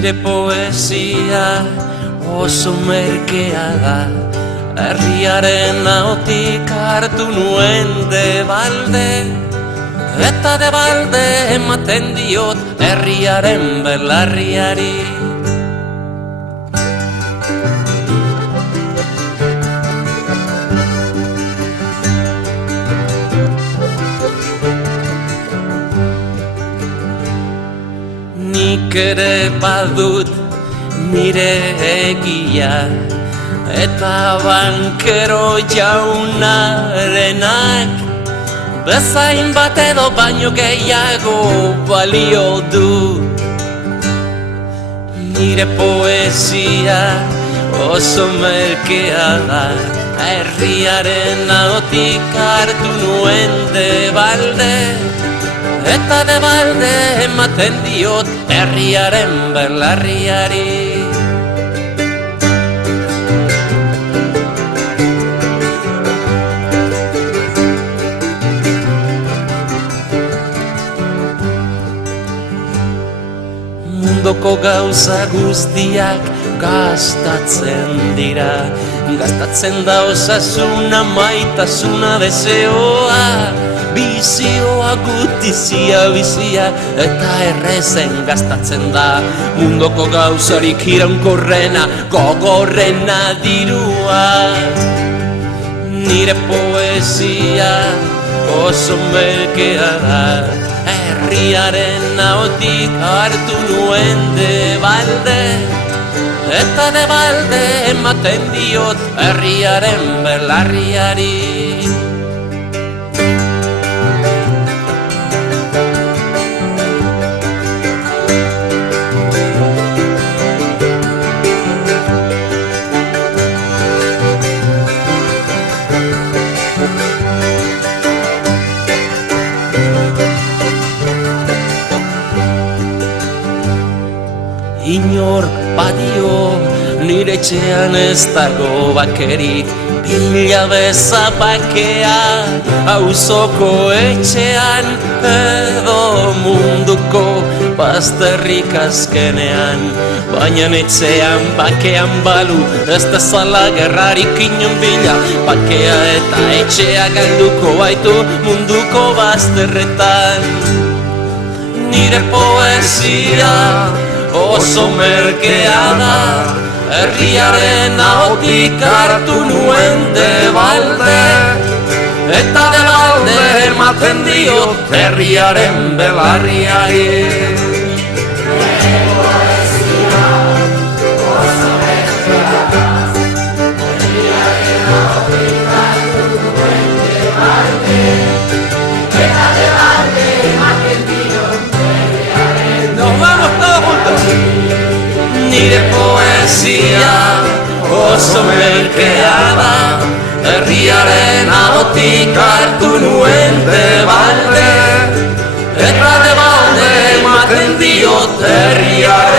Nire poesia oso merkea da, herriaren ahotik hartu nuen debalde, eta debalde ematen diot herriaren belarriari. Nik ere badut nire egia, eta bankero jaunarenak bezain bat edo baino gehiago balio du. Nire poesia oso merkea da, herriaren ahotik hartu nuen debalde, eta debalde ematen diot herriaren belarriari. Munduko gauza guztiak gastatzen dira, gastatzen da osasuna, maitasuna, deseoa, bizioa, gutizia, bizia, eta errezen gastatzen da. Munduko gauzarik iraunkorrena, gogorrena dirua. Nire poesia oso merkea da, herriaren ahotik hartu nuen debalde, eta debalde ematen diot herriaren belarriari. Inork badio nire etxean ez dago bakerik, pila beza bakea auzoko etxean, edo munduko bazterrik azkenean. Baina etxean bakean balu, ez dezala gerrarik inon bila, bakea eta etxea galduko baitu munduko bazterretan. Nire poesia oso merkea da, herriaren ahotik hartu nuen debalde, eta debalde ematen diot herriaren belarriari. Nire poesia oso merkea da, herriaren ahotik hartu nuen debalde, eta debalde ematen diot herriaren